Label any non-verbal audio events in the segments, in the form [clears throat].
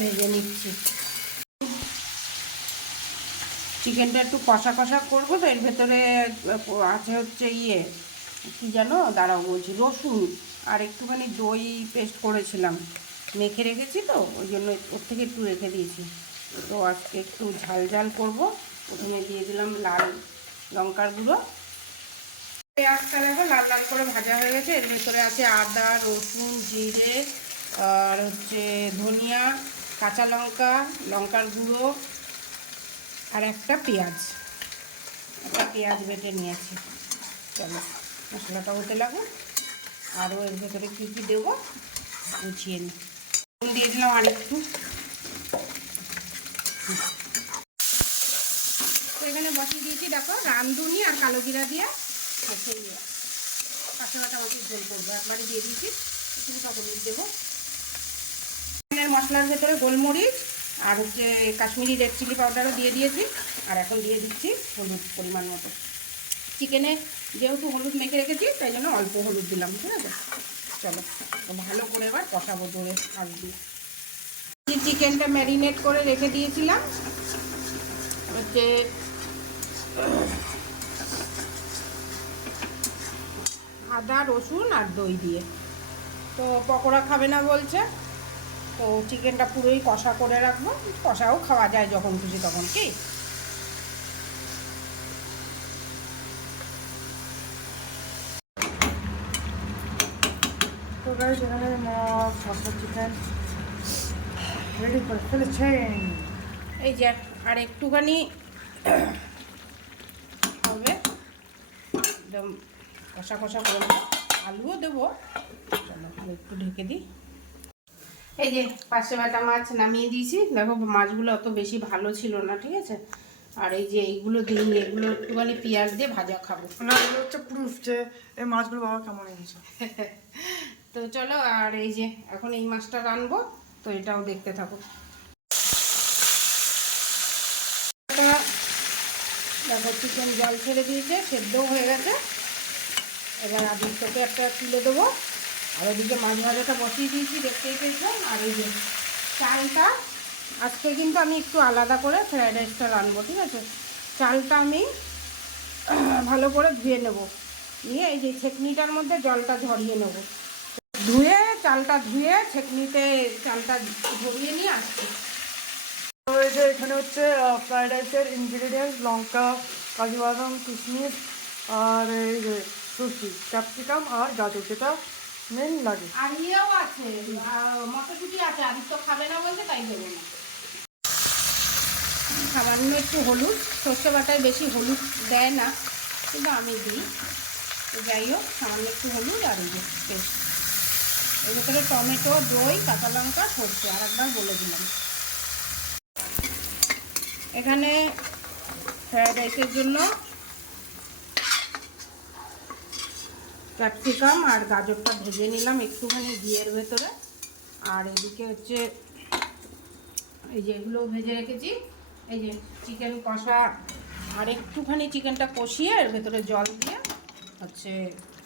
ভেজে নিচ্ছি। চিকেনটা একটু কষা কষা করব তো, এর ভেতরে আছে হচ্ছে ইয়ে কি জানো দাঁড়াও বলছি, রসুন আর একটুখানি দই পেস্ট করেছিলাম। মেখে রেখেছি তো, ওই জন্য ওর থেকে একটু রেখে দিয়েছি। তো আজকে একটু ঝাল ঝাল করব প্রথমে দিয়ে দিলাম লাল লঙ্কার গুঁড়ো। পেঁয়াজটা দেখো, লাল লাল করে ভাজা হয়ে গেছে, এর ভেতরে আছে আদা, রসুন, জিরে, আর হচ্ছে ধনিয়া কাঁচা লঙ্কা, লঙ্কার গুঁড়ো আর একটা পেঁয়াজ। একটা পেঁয়াজ বেটে নিয়েছি। চলো মশলাটা হতে লাগুক। আরও এর ভেতরে কী কী দেবো, গুছিয়ে নিই। নুন দিয়ে দিলাম আর একটু এখানে বসিয়ে দিয়েছি, দেখো রামধুনি আর কালো জিরা দিয়ে। পাঁচশো কাটা মতো ঝোল করব, একবারে দিয়ে দিয়েছি। কিছুটা হলুদ দেবো। মশলার ভেতরে গোলমরিচ আর হচ্ছে কাশ্মীরি রেড চিলি পাউডারও দিয়ে দিয়েছি। আর এখন দিয়ে দিচ্ছি হলুদ পরিমাণ মতো। চিকেনে যেহেতু হলুদ মেখে রেখেছি, তাই জন্য অল্প হলুদ দিলাম, ঠিক আছে? চলো, তো ভালো করে এবার কষাবো ধরে আসবি চিকেনটা ম্যারিনেট করে রেখে দিয়েছিলাম। হচ্ছে আদা, রসুন আর দই দিয়ে। তো পকোড়া খাবে না বলছে। তো চিকেনটা পুরোই কষা করে রাখব। কষাও খাওয়া যায় যখন খুশি তখন, কি? তো ফেলেছেন এই যে, আর একটুখানি হবে। একদম কষা কষা করে আলুও দেবো। একটু ঢেকে দিই। এই যে পাশে বাটা মাছ নামিয়ে দিয়েছি। দেখো মাছগুলো অত বেশি ভালো ছিল না ঠিক আছে? আর এই যে এইগুলো দিই এগুলো একটুখানি পেঁয়াজ দিয়ে ভাজা খাব। মানে এগুলো হচ্ছে প্রুফ যে এই মাছগুলো বাবা কেমন এনেছে [laughs] তো চলো আর এই যে এখন এই মাছটা রানবো তো এটাও দেখতে থাকো। দেখো চিকেন জল ছেড়ে দিয়েছে সেদ্ধও হয়ে গেছে। এবার আদিত্যকে একটা তুলে দেবো। আর ওদিকে মাছ ভাজাটা বসিয়ে দিয়েছি, দেখতেই পেয়েছেন আর এই যে চালটা, আজকে কিন্তু আমি একটু আলাদা করে ফ্রায়েড রাইসটা রানবো ঠিক আছে? চালটা আমি [clears throat] ভালো করে ধুয়ে নেব। নিয়ে এই যে ছেকনিটার মধ্যে জলটা ঝরিয়ে নেব। ধুয়ে, চালটা ধুয়ে, ছেকনিতে চালটা ঝরিয়ে নিয়ে আসছি। তো এই যে এখানে হচ্ছে ফ্রাইড রাইসের ইনগ্রিডিয়েন্টস লঙ্কা, কাজু বাদাম, কিশমিশ, আর এই যে সুশি ক্যাপসিকাম আর গাজর, যেটা মেন লাগে আর ইয়েও আছে মটরশুঁটি আছে, আদিত্য খাবে না বলতে তাই দেবো না। সামান্য একটু হলুদ, সর্ষে বাটায় বেশি হলুদ দেয় না, কিন্তু আমি দিই। যাই হোক, সামান্য একটু হলুদ আর পেস্ট। এর ভেতরে টমেটো, দই, কাঁচা লঙ্কা, সর্ষে, আর একবার বলে দিলাম। এখানে ফ্রায়েড রাইসের জন্য ক্যাপসিকাম আর গাজরটা ভেজে নিলাম একটুখানি ঘিয়ের ভেতরে। আর এদিকে হচ্ছে এই যে এগুলো ভেজে রেখেছি। এই যে চিকেন কষা আর একটুখানি চিকেনটা কষিয়ে এর ভেতরে জল দিয়ে হচ্ছে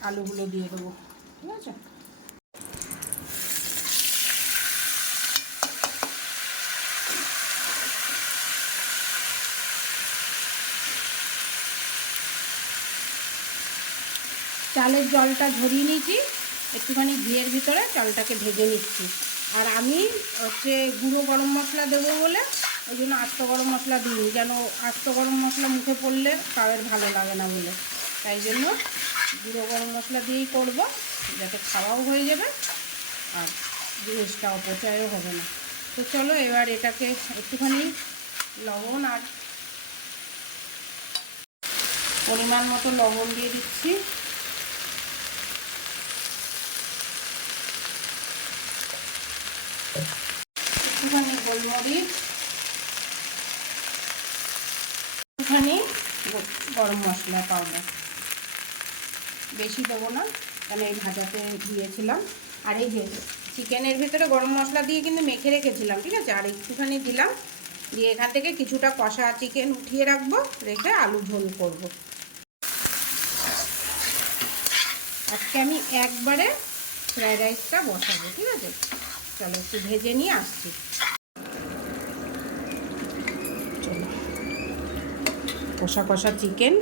আলুগুলো দিয়ে দেবো। ঠিক আছে? চালের জলটা ঝরিয়ে নিয়েছি। একটুখানি ঘিয়ের ভিতরে চালটাকে ভেজে নিচ্ছি। আর আমি হচ্ছে গুঁড়ো গরম মশলা দেবো বলে ওই জন্য আস্ত গরম মশলা দিই যেন আস্ত গরম মশলা মুখে পড়লে কারের ভালো লাগে না বলে। তাই জন্য গুঁড়ো গরম মশলা দিয়েই করব, যাতে খাওয়াও হয়ে যাবে আর জিনিসটা অপচয়ও হবে না। তো চলো এবার এটাকে একটুখানি লবণ আর পরিমাণ মতো লবণ দিয়ে দিচ্ছি। গোলমরিচ একটুখানি গরম মশলা পাউডার বেশি দেবো না কারণ এই ভাজাতে দিয়েছিলাম। আর এই যে চিকেনের ভিতরে গরম মশলা দিয়ে কিন্তু মেখে রেখেছিলাম, ঠিক আছে? আর একটুখানি দিলাম। দিয়ে এখান থেকে কিছুটা কষা চিকেন উঠিয়ে রাখব, রেখে আলু ঝোল করব। আজকে আমি একবারে ফ্রায়েড রাইসটা বসাবো, ঠিক আছে? চলো একটু ভেজে নিয়ে আসছি। কষা কষা চিকেন।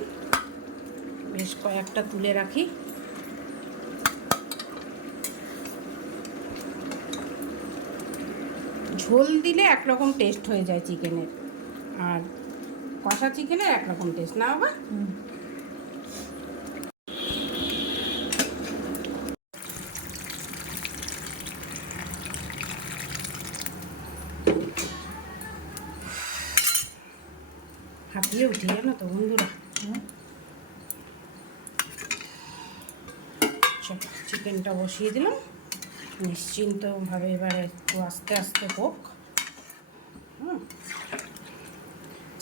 বেশ কয়েকটা তুলে রাখি। ঝোল দিলে একরকম টেস্ট হয়ে যায় চিকেনের। আর কষা চিকেনের একরকম টেস্ট না বাবা? হাঁপিয়ে উঠি জানো তো বন্ধুরা। চিকেনটা বসিয়ে দিলাম। নিশ্চিন্তভাবে এবারে একটু আস্তে আস্তে হোক। হুম?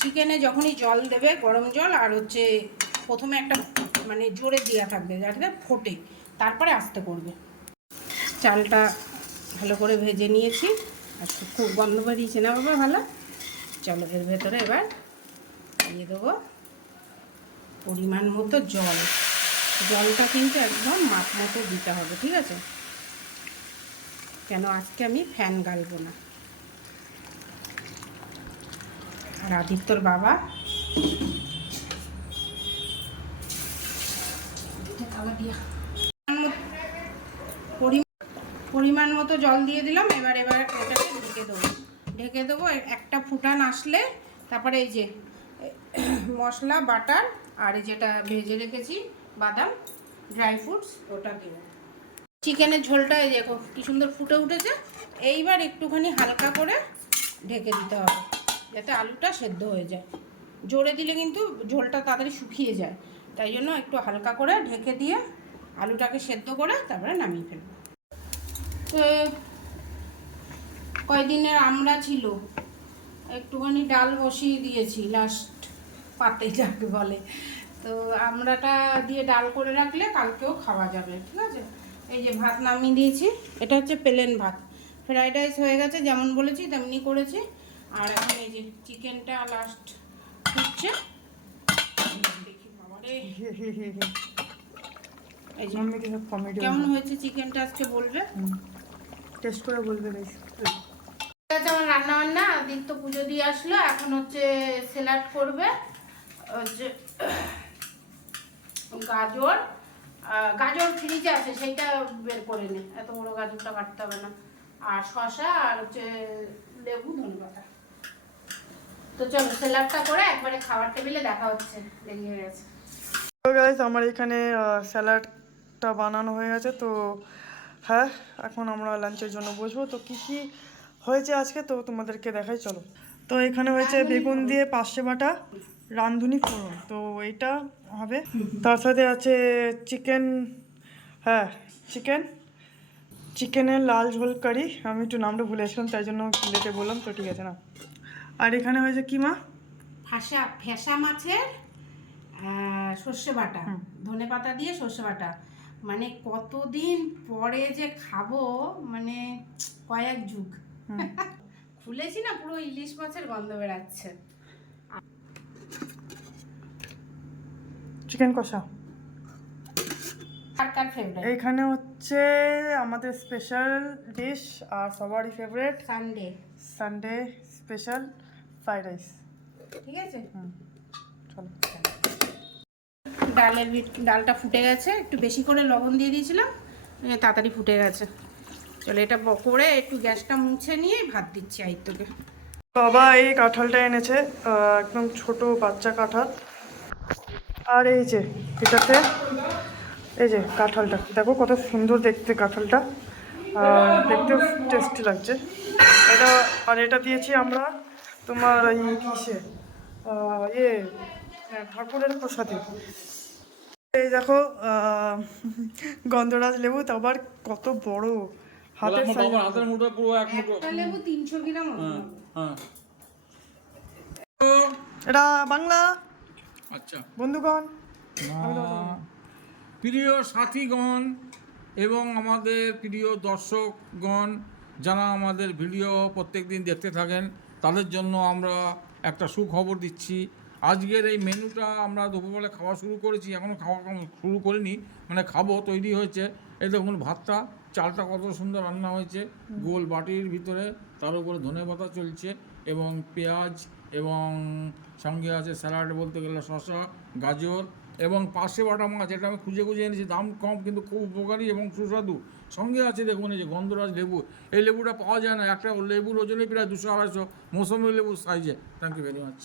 চিকেনে যখনই জল দেবে, গরম জল, আর হচ্ছে প্রথমে একটা মানে জোরে দেওয়া থাকবে, যাতে ফোটে। তারপরে আস্তে করবে। চালটা ভালো করে ভেজে নিয়েছি। আর খুব গন্ধ বেরিয়েছে না বাবা, ভালো? চলো, এর ভেতরে এবার দিয়ে দেবো পরিমাণ মতো জল। জলটা কিন্তু একদম মাপ মতো দিতে হবে ঠিক আছে? কেন আজকে আমি ফ্যান গালবো না। আর আদিত্যর বাবা? পরি- পরিমাণ মতো জল দিয়ে দিলাম এবার এবার এটাকে ঢেকে দেবো। ঢেকে দেবো একটা ফুটান আসলে তারপরে এই যে মশলা, বাটার আর যেটা ভেজে রেখেছি, বাদাম ড্রাই ফ্রুটস ওটা দেবো চিকেনের ঝোলটা এই দেখো, কি সুন্দর ফুটে উঠেছে। এইবার একটুখানি হালকা করে ঢেকে দিতে হবে, যাতে আলুটা সেদ্ধ হয়ে যায়। জোরে দিলে কিন্তু ঝোলটা তাড়াতাড়ি শুকিয়ে যায়। তাই জন্য একটু হালকা করে ঢেকে দিয়ে আলুটাকে সেদ্ধ করে তারপরে নামিয়ে ফেলব। তো, কয়দিনের আমরা ছিল? একটুখানি ডাল বসিয়ে দিয়েছি লাস্ট পাতে যাকে বলে। তো আমরাটা দিয়ে ডাল করে রাখলে কালকেও খাওয়া যাবে ঠিক আছে? এই যে ভাত নামিয়ে দিয়েছি এটা হচ্ছে প্লেন ভাত। ফ্রাইড রাইস হয়ে গেছে যেমন বলেছি তেমনি করেছি। আর এখন এই যে চিকেনটা লাস্ট হচ্ছে। কেমন হয়েছে চিকেনটা আজকে বলবে? টেস্ট করে বলবে বেশ। আছে আমার রান্না বান্না আদিত্য পুজো দিয়ে আসলো, এখন হচ্ছে স্যালাড করবে, হচ্ছে গাজর গাজর ফ্রিজে আছে, সেইটা বের করে নে, এত বড় গাজরটা কাটতে হবে না। আর শশা আর হচ্ছে লেবু ধনেপাতা তো চলো স্যালাডটা করে একবারে খাবার টেবিলে দেখা হচ্ছে, দেরি হয়ে গেছে। আমার এখানে স্যালাডটা বানানো হয়ে গেছে, তো হ্যাঁ এখন আমরা লাঞ্চের জন্য বসবো। তো কি কি হয়েছে আজকে তো তোমাদেরকে দেখাই চলো। তো এখানে হয়েছে বেগুন দিয়ে পার্শে বাটা রাঁধুনি ফোড়ন। তো এইটা হবে। তার সাথে আছে চিকেন হ্যাঁ চিকেন। চিকেনের লাল ঝোল কারি। আমি একটু নামটা ভুলেছিলাম তাই জন্য লেটে বললাম তো ঠিক আছে না। আর এখানে হয়েছে কি মা? ফাঁসা ফেসা মাছের সর্ষে বাটা। ধনে পাতা দিয়ে সর্ষে বাটা। মানে কতদিন পরে যে খাব মানে কয়েক যুগ। খুলেছি না পুরো ইলিশ মাছের গন্ধ বেরাচ্ছে চিকেন কষা। এইখানে হচ্ছে আমাদের স্পেশাল ডিশ আর সবারই favourite Sunday Sunday special fried rice ঠিক আছে? চলো। ডালের ডালটা ফুটে গেছে একটু বেশি করে লবণ দিয়ে দিয়েছিলাম তাড়াতাড়ি ফুটে গেছে। চলো এটা করে একটু গ্যাসটা মুছে নিয়ে ভাত দিচ্ছি আইত্তকে বাবা এই কাঁঠালটা এনেছে একদম ছোট বাচ্চা কাঁঠাল। আর এই যে এটাতে এই যে কাঁঠালটা দেখো কত সুন্দর দেখতে কাঁঠালটা। দেখতেও টেস্টি লাগছে। এটা আর এটা দিয়েছি আমরা তোমার এই কিসে ইয়ে আহ, ঠাকুরের প্রসাদে। এই দেখো গন্ধরাজ লেবু তো আবার কত বড়। হাতের আমার হাতের মুঠো পুরো এক মুঠো। একটা লেবু তিনশো গ্রাম হবে। হ্যাঁ এটা বাংলা? আচ্ছা। বন্ধুগণ? প্রিয় সাথীগণ এবং আমাদের প্রিয় দর্শকগণ যারা আমাদের ভিডিও প্রত্যেকদিন দেখতে থাকেন তাদের জন্য আমরা একটা সুখবর দিচ্ছি। আজকের এই মেনুটা আমরা দুপুরবেলা খাওয়া শুরু করেছি এখনও খাওয়া খাওয়া শুরু করিনি মানে খাব তৈরি হয়েছে। এই দেখুন ভাতটা চালটা কত সুন্দর রান্না হয়েছে। গোল বাটির ভিতরে তার উপরে ধনে পাতা চলছে এবং পেঁয়াজ এবং সঙ্গে আছে স্যালাড বলতে গেলে শসা গাজর এবং পাশে বাটা মাছ এটা আমি খুঁজে খুঁজে এনেছি দাম কম কিন্তু খুব উপকারী এবং সুস্বাদু। সঙ্গে আছে দেখুন এই যে গন্ধরাজ লেবু এই লেবুটা পাওয়া যায় না একটা লেবুর ওজনে প্রায় দুশো আড়াইশো মৌসুমি লেবুর সাইজে থ্যাংক ইউ ভেরি মাচ